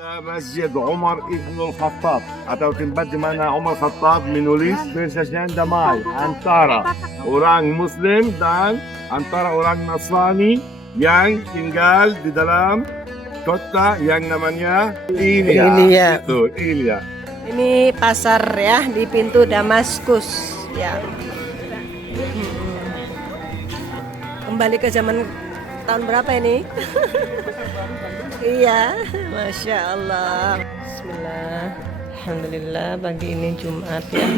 Masjid Umar Ibn Khattab atau tempat di mana Umar Khattab menulis perjanjian damai antara orang Muslim dan antara orang Nasrani yang tinggal di dalam kota yang namanya Ilya. Ilya. Itu Ilya. Ini pasar ya di pintu Damaskus ya. Kembali ke zaman tahun berapa ini? Iya, Masya Allah. Bismillah. Alhamdulillah pagi ini Jumat ya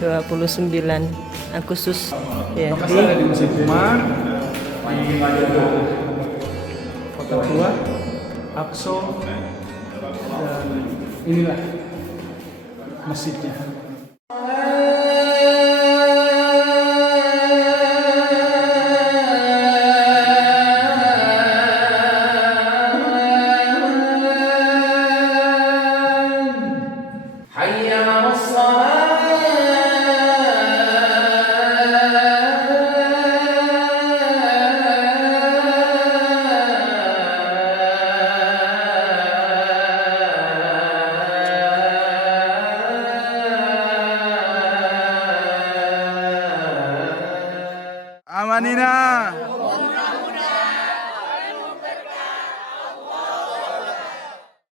29 Agustus ya, Lokasi ada di Masjid Umar, di Kota Tua, Aqsa, dan inilah masjidnya. Amanina.